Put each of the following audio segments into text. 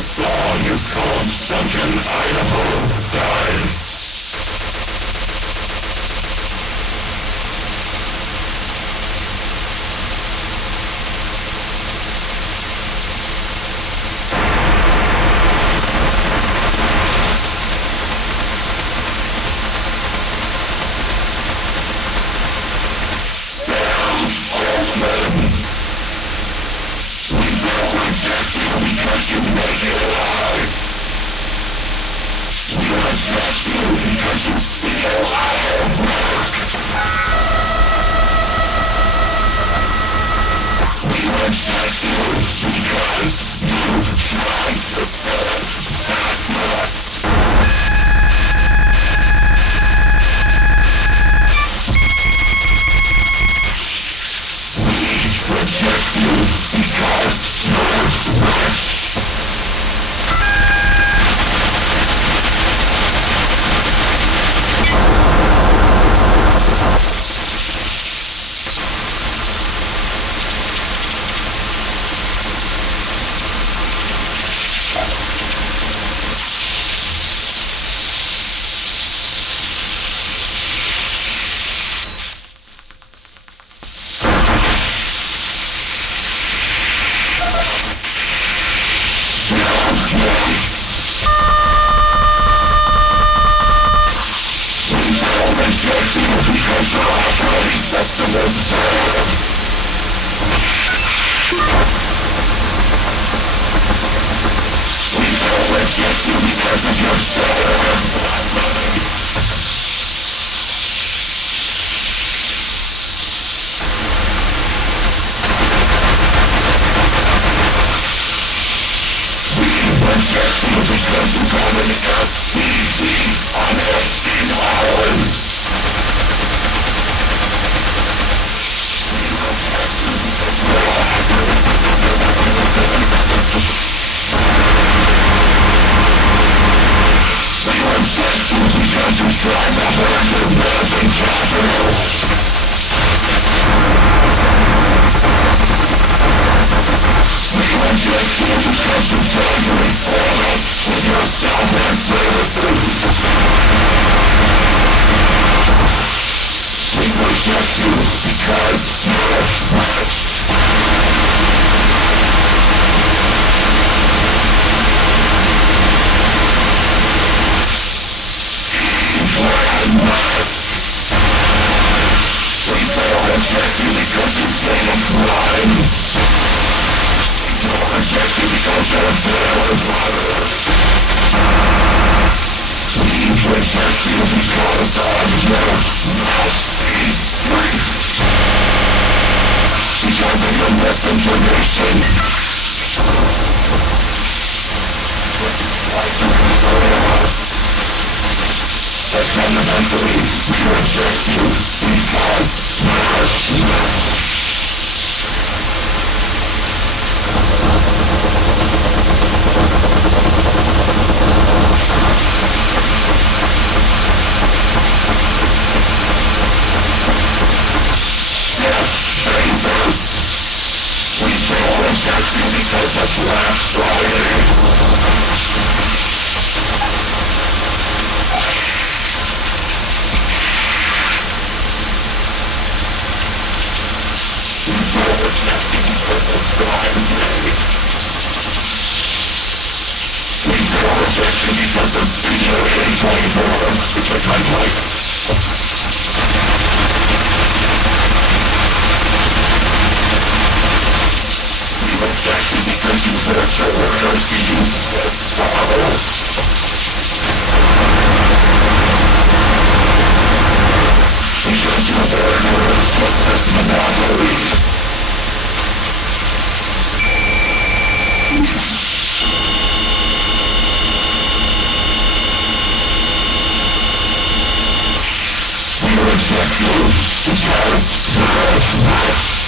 song is called Duncan Idaho Dies. Reject you because you make it alive. We reject you because you steal our work. We reject you because you tried to serve darkness. Reject you because you're rich. Reject you because your operating system is bad. We don't reject you because of your soul. Reject you because you got an STD on 18 hours. We reject you because you're We reject you because you tried to hurt your American capital. We reject you because you tried to inform us with your software services. We reject you because you're rich. We don't reject you because you commit crimes. We don't reject you because you're a terror fighter. We reject you because of your nasty streak. Because of your misinformation. But fundamentally, we reject you because you're rich. Jeff Bezos. We don't reject you because of Black Friday. We don't reject you because of Studio 824. It's my life. We reject you because you forced your workers to use this model. Because your workers was this monopoly. We reject you because you're rich.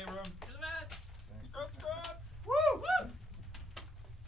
escape room.